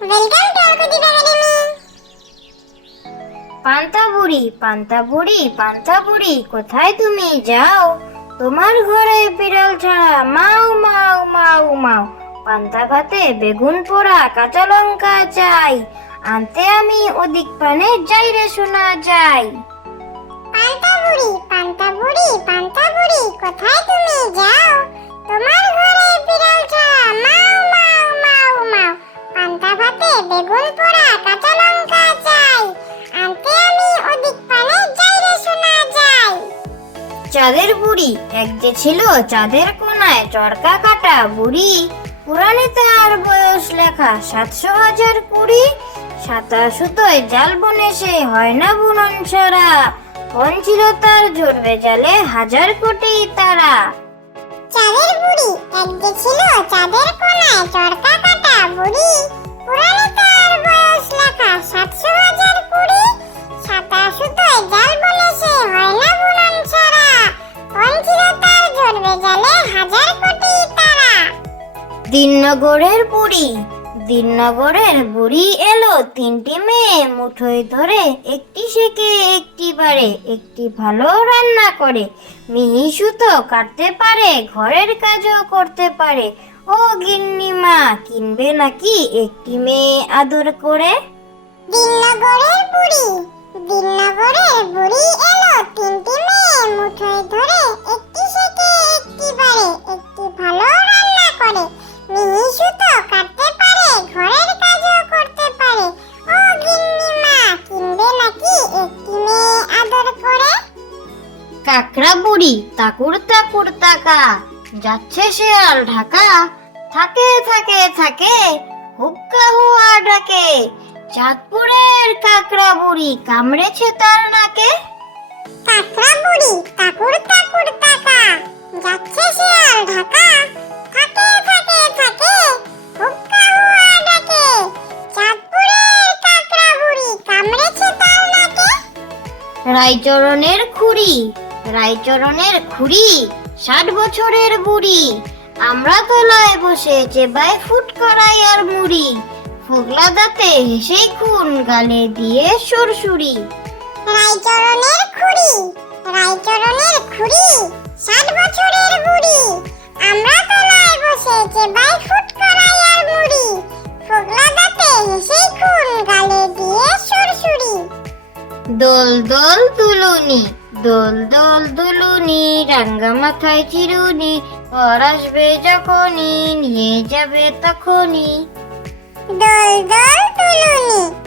Welcome to আকুদীপ academy পান্তা বুড়ি পান্তা বুড়ি পান্তা বুড়ি কোথায় তুমি যাও? তোমার ঘরে বিড়াল ছাড়া মাও মাও মাও মাও। পান্তা ভাতে বেগুন পোড়া, কাঁচা লঙ্কা চাই। আনতে আমি ওদিক পানে যাই রে শোনা যাই। পান্তা বুড়ি পান্তা বুড়ি পান্তা চাঁদের বুড়ি, এক যে ছিল চাঁদের কোনায় চরকা কাটা বুড়ি। পুরাণে তার বয়স লেখা সাতশো হাজার কুড়ি। সাতা সুতোয় জাল বনে সে হয় না বুনন সারা কোন ছিল তার ঝরবে জালে হাজার কোটি তারা। চাঁদের বুড়ি, এক যে ছিল চাঁদের কোনায় চরকা কাটা বুড়ি। দিননগরের বুড়ি। দিননগরের বুড়ি এলো তিনটি মেয়ে মুঠোয় ধরে একটি শেখে, একটি পারে একটি ভালো রান্না করে। মিহি সুতো কাটতে পারে, ঘরের কাজও করতে পারে। ও গিন্নিমা, কিনবে নাকি একটি মেয়ে আদর করে? দিননগরের বুড়ি দিননগরের বুড়ি এলো কাকড়া বুড়ি তাকুর তাকুর তাকা। যাচ্ছে শেয়াল ঢাকা থাকে থাকে থাকে হুক্কা হুয়া ডাকে। চাঁদপুরের কাকড়া বুড়ি কামড়েছে তার নাকে। কাকড়া বুড়ি তাকুর তাকুর তাকা। যাচ্ছে শিয়াল ঢাকা থাকে থাকে থাকে হুক্কা হুয়া ডাকে। চাঁদপুরের কাকড়া বুড়ি কামড়েছে তার নাকে। রায়চরণের খুড়ি রায়চরণের খুড়ি, ষাট বছরের বুড়ি। আমরা তলায় বসে চেবায় ফুট করাই আর মুড়ি। ফোগলা দাঁতে হেসেই খুন গালে দিয়ে সুরসুরি। রায়চরণের খুড়ি, রায়চরণের দোল দোল দুলুনি, দোল দোল দুলুনি, রাঙ্গা মাথায় চিরুনি, পর আসবে যখনই, নিয়ে যাবে তখনই। দোল দোল তুলুনি